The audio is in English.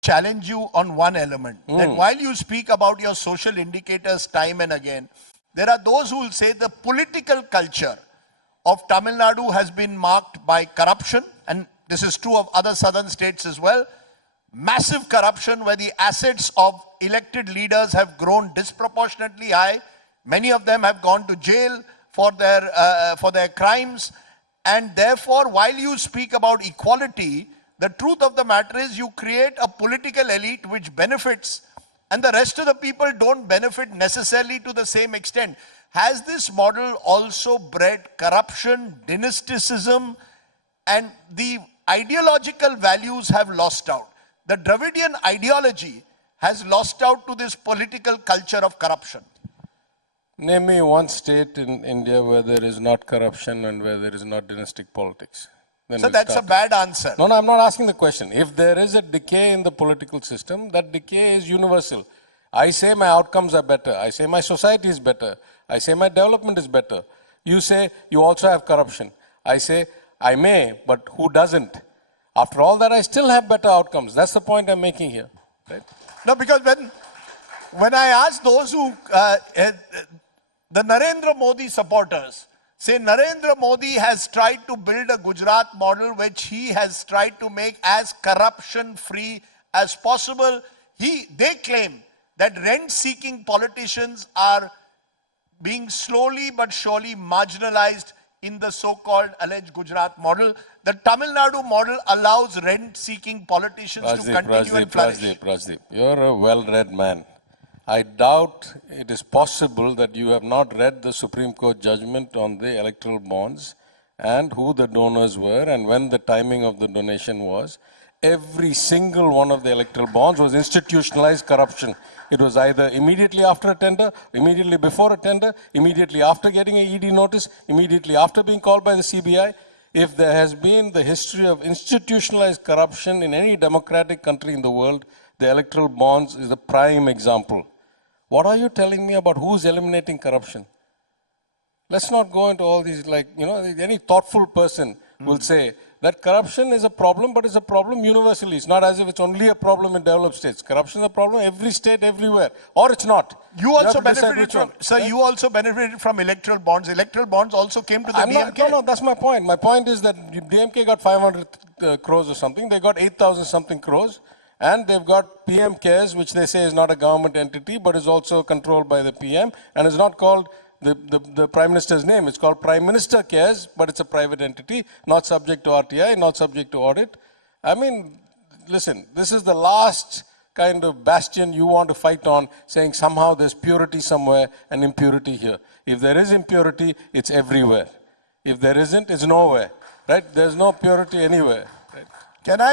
challenge you on one element. That while you speak about your social indicators time and again, there are those who will say the political culture of Tamil Nadu has been marked by corruption, and this is true of other southern states as well. Massive corruption where the assets of elected leaders have grown disproportionately high. Many of them have gone to jail for their crimes. And therefore, while you speak about equality, the truth of the matter is you create a political elite which benefits, and the rest of the people don't benefit necessarily to the same extent. Has this model also bred corruption, dynasticism, and the ideological values have lost out? The Dravidian ideology has lost out to this political culture of corruption. Name me one state in India where there is not corruption and where there is not dynastic politics. So that's a bad answer. No, I'm not asking the question. If there is a decay in the political system, that decay is universal. I say my outcomes are better. I say my society is better. I say my development is better. You say you also have corruption. I say I may, but who doesn't? After all that, I still have better outcomes. That's the point I'm making here. Right? No, because when I ask those who, the Narendra Modi supporters, say Narendra Modi has tried to build a Gujarat model which he has tried to make as corruption-free as possible. They claim that rent-seeking politicians are being slowly but surely marginalized in the so-called alleged Gujarat model. The Tamil Nadu model allows rent-seeking politicians to continue and flourish. Rajdeep, you're a well-read man. I doubt it is possible that you have not read the Supreme Court judgment on the electoral bonds and who the donors were and when the timing of the donation was. Every single one of the electoral bonds was institutionalized corruption. It was either immediately after a tender, immediately before a tender, immediately after getting a ED notice, immediately after being called by the CBI. If there has been the history of institutionalized corruption in any democratic country in the world, the electoral bonds is a prime example. What are you telling me about who's eliminating corruption? Let's not go into all these, any thoughtful person will say that corruption is a problem, but it's a problem universally. It's not as if it's only a problem in developed states. Corruption is a problem every state, everywhere. Or it's not. You also benefited from, sir, you also benefited from electoral bonds. Electoral bonds also came to the DMK. No, that's my point. My point is that DMK got 500 crores or something. They got 8,000 something crores. And they've got PM Cares, which they say is not a government entity, but is also controlled by the PM, and is not called the Prime Minister's name. It's called Prime Minister Cares, but it's a private entity, not subject to RTI, not subject to audit. I mean, listen, this is the last kind of bastion you want to fight on, saying somehow there's purity somewhere and impurity here. If there is impurity, it's everywhere. If there isn't, it's nowhere. Right? There's no purity anywhere. Right? Can I